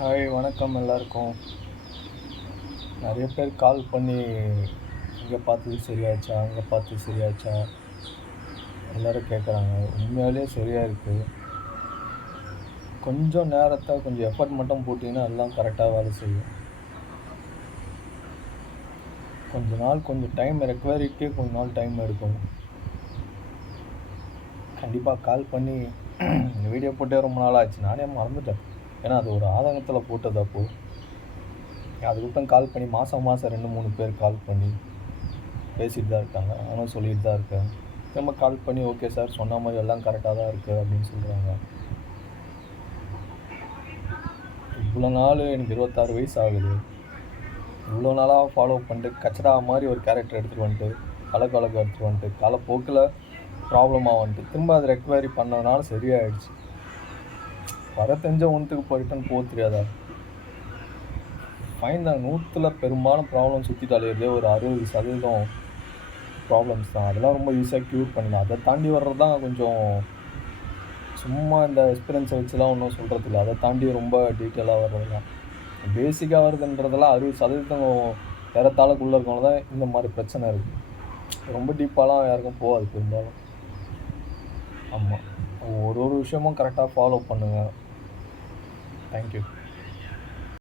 Hi வணக்கம் எல்லாருக்கும். நிறைய பேர் கால் பண்ணி இங்கே பார்த்தது சரியாச்சா, அங்கே பார்த்தது சரியாச்சா எல்லோரும் கேட்குறாங்க. உண்மையாலே சரியாக இருக்குது. கொஞ்சம் நேரத்தை கொஞ்சம் எஃபர்ட் மட்டும் போட்டிங்கன்னா எல்லாம் கரெக்டாக வேலை செய்யும். கொஞ்சம் டைம் ரெக்கவரிக்கே கொஞ்ச நாள் டைம் எடுக்கும். கண்டிப்பாக கால் பண்ணி இந்த வீடியோ போட்டே ரொம்ப நாள் ஆச்சு, நானே மறந்துட்டேன். ஏன்னா அது ஒரு ஆதங்கத்தில் போட்டது அப்போது. அதுக்கப்புறம் கால் பண்ணி மாதம் 2-3 பேர் கால் பண்ணி பேசிட்டு தான் இருக்காங்க. நானும் சொல்லிட்டு தான் இருக்கேன். திரும்ப கால் பண்ணி ஓகே சார் சொன்ன மாதிரி எல்லாம் கரெக்டாக தான் இருக்குது அப்படின்னு சொல்கிறாங்க. இவ்வளோ நாள் எனக்கு 26 வயசு ஆகுது. இவ்வளோ நாளாக ஃபாலோ பண்ணிட்டு கச்சடா மாதிரி ஒரு கேரக்டர் எடுத்துகிட்டு வந்துட்டு கலக்கு எடுத்துகிட்டு வந்துட்டு காலப்போக்கில் ப்ராப்ளமாக வந்துட்டு திரும்ப அதை ரெக்கவரி பண்ணதுனால சரியாயிடுச்சு. வர தெரிஞ்ச ஒன்றுக்கு போயிட்டுன்னு போக தெரியாதா? ஃபைன் தான். 100ல் பெரும்பாலும் ப்ராப்ளம் சுற்றிட்டு அலையிறதே ஒரு 60% ப்ராப்ளம்ஸ் தான். அதெல்லாம் ரொம்ப ஈஸியாக க்யூர் பண்ணிடலாம். அதை தாண்டி வர்றது தான் கொஞ்சம் சும்மா இந்த எக்ஸ்பீரியன்ஸை வச்சுலாம் ஒன்றும் சொல்கிறது இல்லை. அதை தாண்டி ரொம்ப டீட்டெயிலாக வர்றதுலாம் பேசிக்காக வருதுன்றதெல்லாம் 60% ஏறத்தாழக்குள்ளே இருக்கவங்க தான் இந்த மாதிரி பிரச்சனை இருக்குது. ரொம்ப டீப்பாலாம் யாருக்கும் போகாது பெரும்பாலும். ஆமாம், ஒரு விஷயமும் கரெக்டாக ஃபாலோ பண்ணுங்கள். தேங்க்யூ.